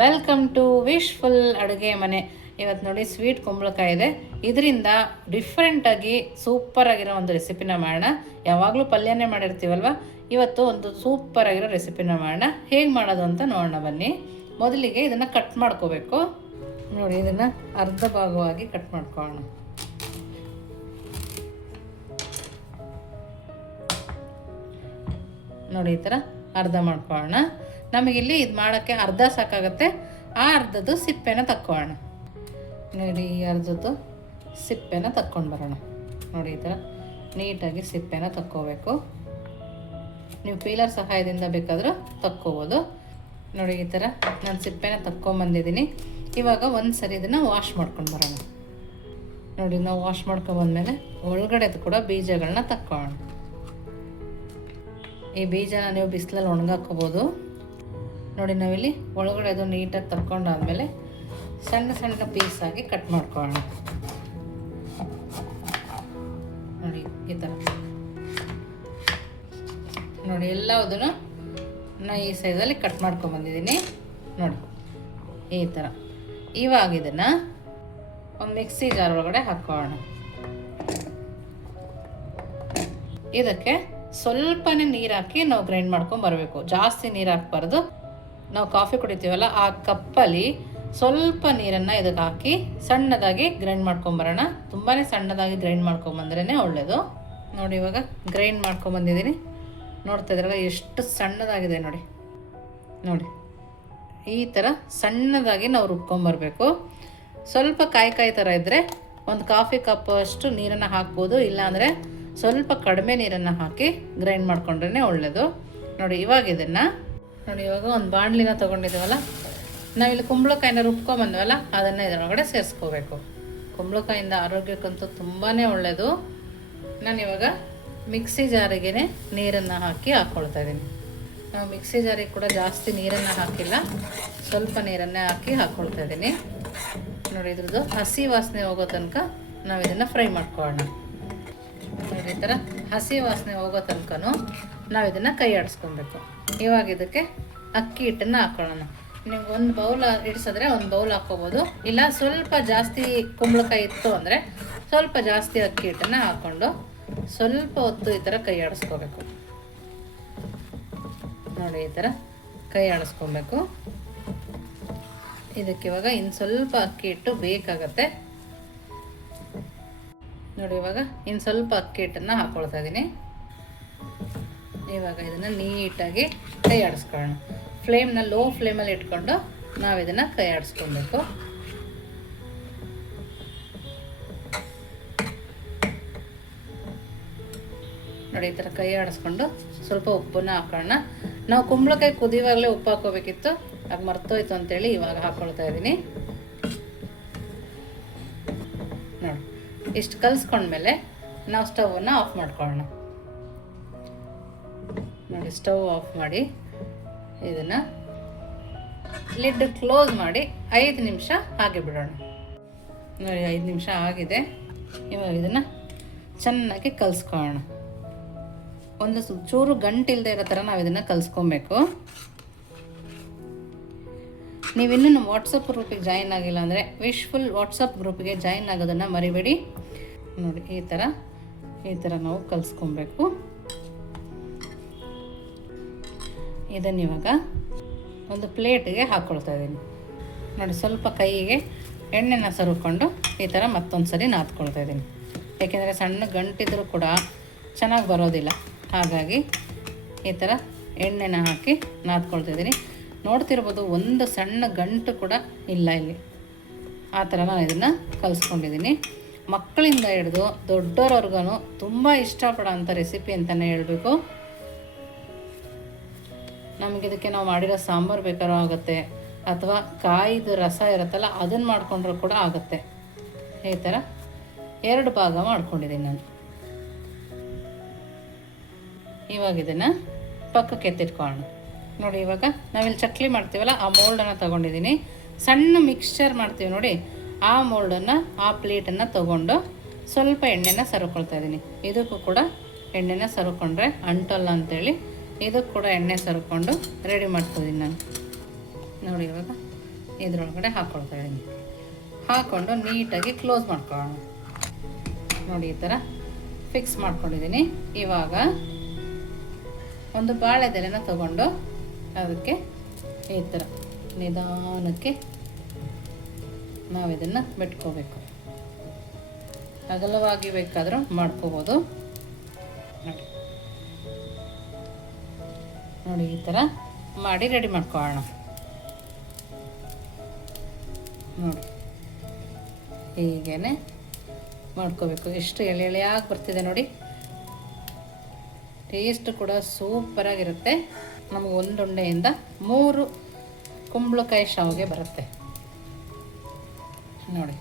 Welcome to wishful ಅಡುಗೆ ಮನೆ. ಇವತ್ತು ನೋಡಿ ಸ್ವೀಟ್ ಕುಂಬಳಕಾಯಿ ಇದೆ. ಇದರಿಂದ ಡಿಫ್ರೆಂಟಾಗಿ ಸೂಪರಾಗಿರೋ ಒಂದು ರೆಸಿಪಿನ ಮಾಡೋಣ. ಯಾವಾಗಲೂ ಪಲ್ಯನೇ ಮಾಡಿರ್ತೀವಲ್ವ, ಇವತ್ತು ಒಂದು ಸೂಪರಾಗಿರೋ ರೆಸಿಪಿನ ಮಾಡೋಣ. ಹೇಗೆ ಮಾಡೋದು ಅಂತ ನೋಡೋಣ ಬನ್ನಿ. ಮೊದಲಿಗೆ ಇದನ್ನು ಕಟ್ ಮಾಡ್ಕೋಬೇಕು. ನೋಡಿ, ಇದನ್ನು ಅರ್ಧ ಭಾಗವಾಗಿ ಕಟ್ ಮಾಡ್ಕೊಳ್ಳೋಣ. ನೋಡಿ, ಈ ಥರ ಅರ್ಧ ಮಾಡ್ಕೊಳ್ಳೋಣ. ನಮಗಿಲ್ಲಿ ಇದು ಮಾಡೋಕ್ಕೆ ಅರ್ಧ ಸಾಕಾಗುತ್ತೆ. ಆ ಅರ್ಧದ್ದು ಸಿಪ್ಪೆನ ತಕ್ಕೊಳ್ಳೋಣ. ನೋಡಿ, ಈ ಅರ್ಧದ್ದು ಸಿಪ್ಪೆನ ತಕ್ಕೊಂಡು ಬರೋಣ. ನೋಡಿ, ಈ ಥರ ನೀಟಾಗಿ ಸಿಪ್ಪೆನ ತಕ್ಕೋಬೇಕು. ನೀವು ಪೀಲರ್ ಸಹಾಯದಿಂದ ಬೇಕಾದರೂ ತಕ್ಕೋಬೋದು. ನೋಡಿ, ಈ ಥರ ನಾನು ಸಿಪ್ಪೆನ ತಕ್ಕೊಂಬಂದಿದ್ದೀನಿ. ಇವಾಗ ಒಂದು ಸರಿ ಇದನ್ನು ವಾಶ್ ಮಾಡ್ಕೊಂಡು ಬರೋಣ. ನೋಡಿ, ನಾವು ವಾಶ್ ಮಾಡ್ಕೊಂಬಂದ್ಮೇಲೆ ಒಳಗಡೆದು ಕೂಡ ಬೀಜಗಳನ್ನ ತಕ್ಕೊಳ್ಳೋಣ. ಈ ಬೀಜನ ನೀವು ಬಿಸಿಲಲ್ಲಿ ಒಣಗಾಕೋಬೋದು. ನೋಡಿ, ನಾವಿಲ್ಲಿ ಒಳಗಡೆ ಅದು ನೀಟಾಗಿ ತಕ್ಕೊಂಡಾದ್ಮೇಲೆ ಸಣ್ಣ ಸಣ್ಣ ಪೀಸಾಗಿ ಕಟ್ ಮಾಡ್ಕೊಳ್ಳೋಣ. ನೋಡಿ, ಈ ಥರ ನೋಡಿ ಎಲ್ಲದನ್ನು ನಾನು ಈ ಸೈಜಲ್ಲಿ ಕಟ್ ಮಾಡ್ಕೊಂಬಂದಿದ್ದೀನಿ. ನೋಡಿ, ಈ ಥರ. ಇವಾಗ ಇದನ್ನು ಒಂದು ಮಿಕ್ಸಿ ಜಾರ್ ಒಳಗಡೆ ಹಾಕ್ಕೊಳ್ಳೋಣ. ಇದಕ್ಕೆ ಸ್ವಲ್ಪನೇ ನೀರು ಹಾಕಿ ನಾವು ಗ್ರೈಂಡ್ ಮಾಡ್ಕೊಂಡು ಬರಬೇಕು. ಜಾಸ್ತಿ ನೀರು ಹಾಕಬಾರ್ದು. ನಾವು ಕಾಫಿ ಕುಡಿತೀವಲ್ಲ, ಆ ಕಪ್ಪಲ್ಲಿ ಸ್ವಲ್ಪ ನೀರನ್ನು ಇದಕ್ಕೆ ಹಾಕಿ ಸಣ್ಣದಾಗಿ ಗ್ರೈಂಡ್ ಮಾಡ್ಕೊಂಬರೋಣ. ತುಂಬಾ ಸಣ್ಣದಾಗಿ ಗ್ರೈಂಡ್ ಮಾಡ್ಕೊಂಬಂದ್ರೇ ಒಳ್ಳೆಯದು. ನೋಡಿ, ಇವಾಗ ಗ್ರೈಂಡ್ ಮಾಡ್ಕೊಂಬಂದಿದ್ದೀನಿ. ನೋಡ್ತಾ ಇದ್ರಲ್ಲ ಎಷ್ಟು ಸಣ್ಣದಾಗಿದೆ. ನೋಡಿ ನೋಡಿ ಈ ಥರ ಸಣ್ಣದಾಗಿ ನಾವು ರುಬ್ಕೊಂಬರ್ಬೇಕು. ಸ್ವಲ್ಪ ಕಾಯಿ ಥರ ಇದ್ದರೆ ಒಂದು ಕಾಫಿ ಕಪ್ ಅಷ್ಟು ನೀರನ್ನು ಹಾಕ್ಬೋದು. ಇಲ್ಲಾಂದರೆ ಸ್ವಲ್ಪ ಕಡಿಮೆ ನೀರನ್ನು ಹಾಕಿ ಗ್ರೈಂಡ್ ಮಾಡ್ಕೊಂಡ್ರೇ ಒಳ್ಳೆಯದು. ನೋಡಿ, ಇವಾಗ ಇದನ್ನು ನೋಡಿ, ಇವಾಗ ಒಂದು ಬಾಣಲಿನ ತೊಗೊಂಡಿದ್ದೀವಲ್ಲ, ನಾವಿಲ್ಲಿ ಕುಂಬಳಕಾಯಿನ ರುಬ್ಕೊಂಬಂದ್ವಲ್ಲ, ಅದನ್ನು ಇದರೊಳಗಡೆ ಸೇರಿಸ್ಕೋಬೇಕು. ಕುಂಬಳಕಾಯಿಂದ ಆರೋಗ್ಯಕ್ಕಂತೂ ತುಂಬಾ ಒಳ್ಳೆಯದು. ನಾನಿವಾಗ ಮಿಕ್ಸಿ ಜಾರಿಗೆ ನೀರನ್ನು ಹಾಕ್ಕೊಳ್ತಾ ಇದ್ದೀನಿ. ನಾವು ಮಿಕ್ಸಿ ಜಾರಿಗೆ ಕೂಡ ಜಾಸ್ತಿ ನೀರನ್ನು ಹಾಕಿಲ್ಲ, ಸ್ವಲ್ಪ ನೀರನ್ನೇ ಹಾಕ್ಕೊಳ್ತಾ ಇದ್ದೀನಿ. ನೋಡಿ, ಇದ್ರದ್ದು ಹಸಿ ವಾಸನೆ ಹೋಗೋ ತನಕ ನಾವು ಇದನ್ನು ಫ್ರೈ ಮಾಡ್ಕೊಳ್ಳೋಣ. ನೋಡಿ, ಈ ಥರ ಹಸಿ ವಾಸನೆ ಹೋಗೋ ತನಕನೂ ನಾವು ಇದನ್ನು ಕೈ ಆಡಿಸ್ಕೊಬೇಕು. ಇವಾಗ ಇದಕ್ಕೆ ಅಕ್ಕಿ ಹಿಟ್ಟನ್ನು ಹಾಕ್ಕೊಳ್ಳೋಣ. ನೀವು ಒಂದು ಬೌಲ್ ಇಡಿಸಿದ್ರೆ ಒಂದು ಬೌಲ್ ಹಾಕ್ಕೋಬೋದು. ಇಲ್ಲ ಸ್ವಲ್ಪ ಜಾಸ್ತಿ ಕುಂಬಳಕಾಯಿ ಇತ್ತು ಅಂದರೆ ಸ್ವಲ್ಪ ಜಾಸ್ತಿ ಅಕ್ಕಿ ಹಿಟ್ಟನ್ನು ಹಾಕ್ಕೊಂಡು ಸ್ವಲ್ಪ ಹೊತ್ತು ಈ ಥರ ಕೈ ಆಡಿಸ್ಕೋಬೇಕು. ನೋಡಿ, ಈ ಥರ ಕೈ ಆಡಿಸ್ಕೊಬೇಕು. ಇದಕ್ಕೆ ಇವಾಗ ಇನ್ನು ಸ್ವಲ್ಪ ಅಕ್ಕಿ ಹಿಟ್ಟು ಬೇಕಾಗತ್ತೆ. ನೋಡಿ, ಇವಾಗ ಇನ್ನು ಸ್ವಲ್ಪ ಅಕ್ಕಿ ಹಿಟ್ಟನ್ನು ಹಾಕ್ಕೊಳ್ತಾ ಇದ್ದೀನಿ. ಇವಾಗ ಇದನ್ನು ನೀಟಾಗಿ ಕೈ ಆಡಿಸ್ಕೊಳ್ಳೋಣ. ಫ್ಲೇಮ್ನ ಲೋ ಫ್ಲೇಮಲ್ಲಿ ಇಟ್ಕೊಂಡು ನಾವು ಇದನ್ನು ಕೈ ಆಡಿಸ್ಕೊಬೇಕು. ನೋಡಿ, ಈ ಥರ ಕೈ ಆಡಿಸ್ಕೊಂಡು ಸ್ವಲ್ಪ ಉಪ್ಪನ್ನು ಹಾಕೋಣ. ನಾವು ಕುಂಬಳಕಾಯಿ ಕುದಿಯುವಾಗಲೇ ಉಪ್ಪು ಹಾಕೋಬೇಕಿತ್ತು, ಅದು ಮರ್ತೋಯ್ತು ಅಂತೇಳಿ ಇವಾಗ ಹಾಕ್ಕೊಳ್ತಾ ಇದ್ದೀನಿ. ನೋಡಿ, ಇಷ್ಟು ಕಲಿಸ್ಕೊಂಡ್ಮೇಲೆ ನಾವು ಸ್ಟವನ್ನು ಆಫ್ ಮಾಡ್ಕೊಳ್ಳೋಣ. ನೋಡಿ, ಸ್ಟವ್ ಆಫ್ ಮಾಡಿ ಇದನ್ನು ಲಿಡ್ ಕ್ಲೋಸ್ ಮಾಡಿ 5 ನಿಮಿಷ ಹಾಗೆ ಬಿಡೋಣ. ನೋಡಿ, 5 ನಿಮಿಷ ಆಗಿದೆ. ಇವಾಗ ಇದನ್ನು ಚೆನ್ನಾಗಿ ಕಲಿಸ್ಕೊಳ್ಳೋಣ. ಒಂದು ಚೂರು ಗಂಟಿಲ್ಲದೆ ಇರೋ ಥರ ನಾವು ಇದನ್ನು ಕಲಿಸ್ಕೊಬೇಕು. ನೀವಿನ್ನೂ ನಮ್ಮ ವಾಟ್ಸಪ್ ಗ್ರೂಪಿಗೆ ಜಾಯಿನ್ ಆಗಿಲ್ಲ ಅಂದರೆ ವಿಶ್ಫುಲ್ ವಾಟ್ಸಪ್ ಗ್ರೂಪಿಗೆ ಜಾಯಿನ್ ಆಗೋದನ್ನು ಮರಿಬೇಡಿ. ನೋಡಿ, ಈ ಥರ ನಾವು ಕಲಿಸ್ಕೊಬೇಕು. ಇದನ್ನು ಇವಾಗ ಒಂದು ಪ್ಲೇಟಿಗೆ ಹಾಕ್ಕೊಳ್ತಾ ಇದ್ದೀನಿ. ನೋಡಿ, ಸ್ವಲ್ಪ ಕೈಗೆ ಎಣ್ಣೆನ ಸರುಕೊಂಡು ಈ ಥರ ಮತ್ತೊಂದು ಸರಿ ನಾದ್ಕೊಳ್ತಾ ಇದ್ದೀನಿ. ಏಕೆಂದರೆ ಸಣ್ಣ ಗಂಟಿದ್ರೂ ಕೂಡ ಚೆನ್ನಾಗಿ ಬರೋದಿಲ್ಲ. ಹಾಗಾಗಿ ಈ ಥರ ಎಣ್ಣೆನ ಹಾಕಿ ನಾದ್ಕೊಳ್ತಾ ಇದ್ದೀನಿ. ನೋಡ್ತಿರ್ಬೋದು, ಒಂದು ಸಣ್ಣ ಗಂಟು ಕೂಡ ಇಲ್ಲ ಇಲ್ಲಿ. ಆ ಥರ ನಾನು ಇದನ್ನು ಕಲಿಸ್ಕೊಂಡಿದ್ದೀನಿ. ಮಕ್ಕಳಿಂದ ಹಿಡಿದು ದೊಡ್ಡೋರವ್ರಿಗೂ ತುಂಬ ಇಷ್ಟಪಡೋ ಅಂಥ ರೆಸಿಪಿ ಅಂತಲೇ ಹೇಳಬೇಕು. ನಮಗಿದಕ್ಕೆ ನಾವು ಮಾಡಿರೋ ಸಾಂಬಾರು ಬೇಕಾದ್ರೂ ಆಗುತ್ತೆ, ಅಥವಾ ಕಾಯಿದು ರಸ ಇರುತ್ತಲ್ಲ ಅದನ್ನು ಮಾಡಿಕೊಂಡ್ರೂ ಕೂಡ ಆಗುತ್ತೆ. ಈ ಥರ 2 ಭಾಗ ಮಾಡ್ಕೊಂಡಿದ್ದೀನಿ ನಾನು. ಇವಾಗ ಇದನ್ನು ಪಕ್ಕಕ್ಕೆ ಎತ್ತಿಟ್ಕೊಳ್ಳೋಣ. ನೋಡಿ, ಇವಾಗ ನಾವಿಲ್ಲಿ ಚಕ್ಲಿ ಮಾಡ್ತೀವಲ್ಲ, ಆ ಮೋಲ್ಡನ್ನು ತೊಗೊಂಡಿದ್ದೀನಿ. ಸಣ್ಣ ಮಿಕ್ಸ್ಚರ್ ಮಾಡ್ತೀವಿ ನೋಡಿ, ಆ ಮೋಲ್ಡನ್ನು, ಆ ಪ್ಲೇಟನ್ನು ತೊಗೊಂಡು ಸ್ವಲ್ಪ ಎಣ್ಣೆನ ಸರುಕೊಳ್ತಾ ಇದ್ದೀನಿ. ಇದಕ್ಕೂ ಕೂಡ ಎಣ್ಣೆನ ಸರುಕೊಂಡ್ರೆ ಅಂಟಲ್ಲ ಅಂಥೇಳಿ ಇದಕ್ಕೆ ಕೂಡ ಎಣ್ಣೆ ಸರುಕೊಂಡು ರೆಡಿ ಮಾಡ್ತಿದ್ದೀನಿ ನಾನು. ನೋಡಿ, ಇವಾಗ ಇದರೊಳಗಡೆ ಹಾಕ್ಕೊಳ್ತಾ ಇದ್ದೀನಿ. ಹಾಕ್ಕೊಂಡು ನೀಟಾಗಿ ಕ್ಲೋಸ್ ಮಾಡ್ಕೊಳ್ಳೋಣ. ನೋಡಿ ಈ ಥರ ಫಿಕ್ಸ್ ಮಾಡ್ಕೊಂಡಿದ್ದೀನಿ. ಇವಾಗ ಒಂದು ಬಾಳೆದೆಲೆನ ತಗೊಂಡು ಅದಕ್ಕೆ ಈ ಥರ ನಿಧಾನಕ್ಕೆ ನಾವಿದನ್ನು ಬಿಟ್ಕೋಬೇಕು. ಅಗಲವಾಗಿ ಬೇಕಾದರೂ ಮಾಡ್ಕೋಬೋದು. ನೋಡಿ ಈ ಥರ ಮಾಡಿ ರೆಡಿ ಮಾಡ್ಕೊಳ್ಳೋಣ. ನೋಡಿ ಹೀಗೇನೆ ಮಾಡ್ಕೋಬೇಕು. ಎಷ್ಟು ಎಳೆ ಎಳೆಯಾಗಿ ಬರ್ತಿದೆ ನೋಡಿ. ಟೇಸ್ಟ್ ಕೂಡ ಸೂಪರಾಗಿರುತ್ತೆ. ನಮಗೆ ಒಂದುಂಡೆಯಿಂದ 3 ಕುಂಬಳಕಾಯಿ ಶಾವಿಗೆ ಬರುತ್ತೆ ನೋಡಿ.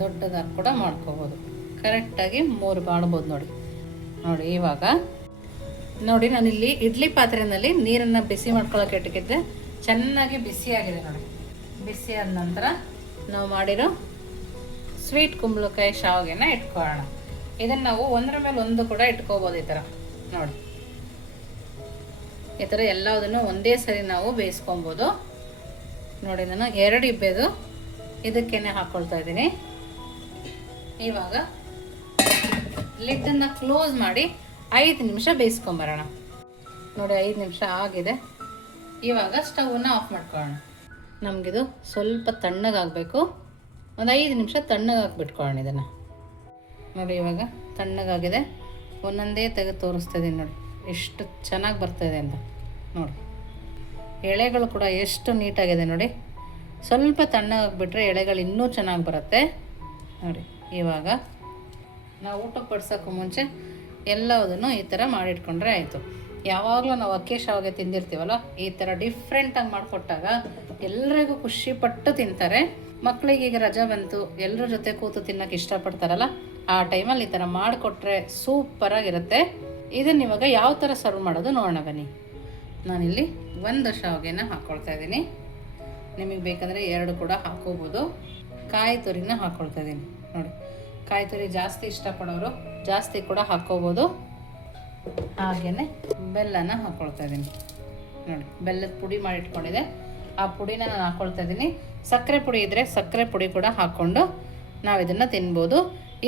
ದೊಡ್ಡದಾಗಿ ಕೂಡ ಮಾಡ್ಕೋಬೋದು. ಕರೆಕ್ಟಾಗಿ 3 ಮಾಡ್ಬೋದು ನೋಡಿ. ನೋಡಿ ಇವಾಗ ನೋಡಿ ನಾನಿಲ್ಲಿ ಇಡ್ಲಿ ಪಾತ್ರೆಯಲ್ಲಿ ನೀರನ್ನು ಬಿಸಿ ಮಾಡ್ಕೊಳ್ಳೋಕೆ ಇಟ್ಟಿದ್ದೆ. ಚೆನ್ನಾಗಿ ಬಿಸಿಯಾಗಿದೆ ನೋಡಿ. ಬಿಸಿ ಆದ ನಂತರ ನಾವು ಮಾಡಿರೋ ಸ್ವೀಟ್ ಕುಂಬಳಕಾಯಿ ಶಾವಿಗೆನ ಇಟ್ಕೊಳ್ಳೋಣ. ಇದನ್ನು ನಾವು ಒಂದರ ಮೇಲೆ ಒಂದು ಕೂಡ ಇಟ್ಕೋಬೋದು. ಈ ಥರ ನೋಡಿ, ಈ ಥರ ಎಲ್ಲದನ್ನು ಒಂದೇ ಸರಿ ನಾವು ಬೇಯಿಸ್ಕೊಬೋದು ನೋಡಿ. ನಾನು 2 ಇಬ್ಬೆದು ಇದಕ್ಕೇನೆ ಹಾಕ್ಕೊಳ್ತಾ ಇದ್ದೀನಿ. ಇವಾಗ ಲಿಡ್ಡನ್ನು ಕ್ಲೋಸ್ ಮಾಡಿ 5 ನಿಮಿಷ ಬೇಯಿಸ್ಕೊಂಬರೋಣ ನೋಡಿ. 5 ನಿಮಿಷ ಆಗಿದೆ. ಇವಾಗ ಸ್ಟವನ್ನು ಆಫ್ ಮಾಡ್ಕೊಳ್ಳೋಣ. ನಮಗಿದು ಸ್ವಲ್ಪ ತಣ್ಣಗಾಗಬೇಕು. ಒಂದು 5 ನಿಮಿಷ ತಣ್ಣಗಾಕ್ಬಿಟ್ಕೊಳ್ಳೋಣ ಇದನ್ನು ನೋಡಿ. ಇವಾಗ ತಣ್ಣಗಾಗಿದೆ. ಒಂದೊಂದೇ ತೆಗೆದು ತೋರಿಸ್ತಾ ಇದ್ದೀನಿ ನೋಡಿ ಎಷ್ಟು ಚೆನ್ನಾಗಿ ಬರ್ತಾಯಿದೆ ಅಂತ ನೋಡಿ. ಎಳೆಗಳು ಕೂಡ ಎಷ್ಟು ನೀಟಾಗಿದೆ ನೋಡಿ. ಸ್ವಲ್ಪ ತಣ್ಣಗಾಗ್ಬಿಟ್ರೆ ಎಳೆಗಳು ಇನ್ನೂ ಚೆನ್ನಾಗಿ ಬರುತ್ತೆ ನೋಡಿ. ಇವಾಗ ನಾವು ಊಟಕ್ಕೆ ಬಡ್ಸೋಕ್ಕೂ ಮುಂಚೆ ಎಲ್ಲದನ್ನು ಈ ಥರ ಮಾಡಿಟ್ಕೊಂಡ್ರೆ ಆಯಿತು. ಯಾವಾಗಲೂ ನಾವು ಅಕ್ಕಿ ಶಾವಿಗೆ ತಿಂದಿರ್ತೀವಲ್ಲ, ಈ ಥರ ಡಿಫ್ರೆಂಟಾಗಿ ಮಾಡಿಕೊಟ್ಟಾಗ ಎಲ್ರಿಗೂ ಖುಷಿಪಟ್ಟು ತಿಂತಾರೆ. ಮಕ್ಕಳಿಗೆ ಈಗ ರಜಾ ಬಂತು, ಎಲ್ಲರ ಜೊತೆ ಕೂತು ತಿನ್ನೋಕೆ ಇಷ್ಟಪಡ್ತಾರಲ್ಲ, ಆ ಟೈಮಲ್ಲಿ ಈ ಥರ ಮಾಡಿಕೊಟ್ರೆ ಸೂಪರಾಗಿರುತ್ತೆ. ಇದನ್ನು ಇವಾಗ ಯಾವ ಥರ ಸರ್ವ್ ಮಾಡೋದು ನೋಡೋಣ ಬನ್ನಿ. ನಾನಿಲ್ಲಿ 1 ಶಾವಿಗೆನ ಹಾಕ್ಕೊಳ್ತಾ ಇದ್ದೀನಿ. ನಿಮಗೆ ಬೇಕಂದರೆ 2 ಕೂಡ ಹಾಕ್ಕೋಬೋದು. ಕಾಯಿ ತುರಿನ ಹಾಕ್ಕೊಳ್ತಾ ಇದ್ದೀನಿ ನೋಡಿ. ಕಾಯಿ ತುರಿ ಜಾಸ್ತಿ ಇಷ್ಟಪಡೋರು ಜಾಸ್ತಿ ಕೂಡ ಹಾಕ್ಕೋಬೋದು. ಹಾಗೆಯೇ ಬೆಲ್ಲನ ಹಾಕ್ಕೊಳ್ತಾ ಇದ್ದೀನಿ ನೋಡಿ. ಬೆಲ್ಲದ ಪುಡಿ ಮಾಡಿಟ್ಕೊಂಡಿದೆ, ಆ ಪುಡಿನ ನಾನು ಹಾಕ್ಕೊಳ್ತಾ ಇದ್ದೀನಿ. ಸಕ್ಕರೆ ಪುಡಿ ಇದ್ದರೆ ಸಕ್ಕರೆ ಪುಡಿ ಕೂಡ ಹಾಕ್ಕೊಂಡು ನಾವು ಇದನ್ನು ತಿನ್ಬೋದು.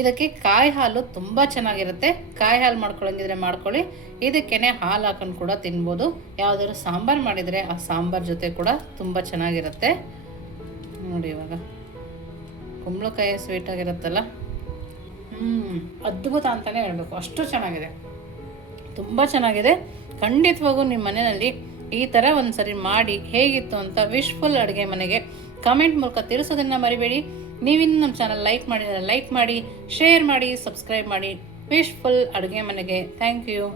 ಇದಕ್ಕೆ ಕಾಯಿ ಹಾಲು ತುಂಬ ಚೆನ್ನಾಗಿರುತ್ತೆ. ಕಾಯಿ ಹಾಲು ಮಾಡ್ಕೊಳ್ಳೋಂಗಿದ್ರೆ ಮಾಡ್ಕೊಳ್ಳಿ. ಇದಕ್ಕೇ ಹಾಲು ಹಾಕೊಂಡು ಕೂಡ ತಿನ್ಬೋದು. ಯಾವುದಾದ್ರು ಸಾಂಬಾರು ಮಾಡಿದರೆ ಆ ಸಾಂಬಾರು ಜೊತೆ ಕೂಡ ತುಂಬ ಚೆನ್ನಾಗಿರುತ್ತೆ ನೋಡಿ. ಇವಾಗ ಕುಂಬಳಕಾಯಿ ಸ್ವೀಟಾಗಿರುತ್ತಲ್ಲ, ಅದ್ಭುತ ಅಂತಲೇ ಹೇಳಬೇಕು. ಅಷ್ಟು ಚೆನ್ನಾಗಿದೆ, ತುಂಬ ಚೆನ್ನಾಗಿದೆ. ಖಂಡಿತವಾಗೂ ನಿಮ್ಮ ಮನೆಯಲ್ಲಿ ಈ ಥರ ಒಂದು ಸರಿ ಮಾಡಿ ಹೇಗಿತ್ತು ಅಂತ ವಿಶ್ಫುಲ್ ಅಡುಗೆ ಮನೆಗೆ ಕಮೆಂಟ್ ಮೂಲಕ ತಿಳಿಸೋದನ್ನು ಮರಿಬೇಡಿ. ನೀವಿನ್ನು ನಮ್ಮ ಚಾನಲ್ ಲೈಕ್ ಮಾಡಿ, ಶೇರ್ ಮಾಡಿ, ಸಬ್ಸ್ಕ್ರೈಬ್ ಮಾಡಿ. ವಿಶ್ಫುಲ್ ಅಡುಗೆ ಮನೆಗೆ ಥ್ಯಾಂಕ್ ಯು.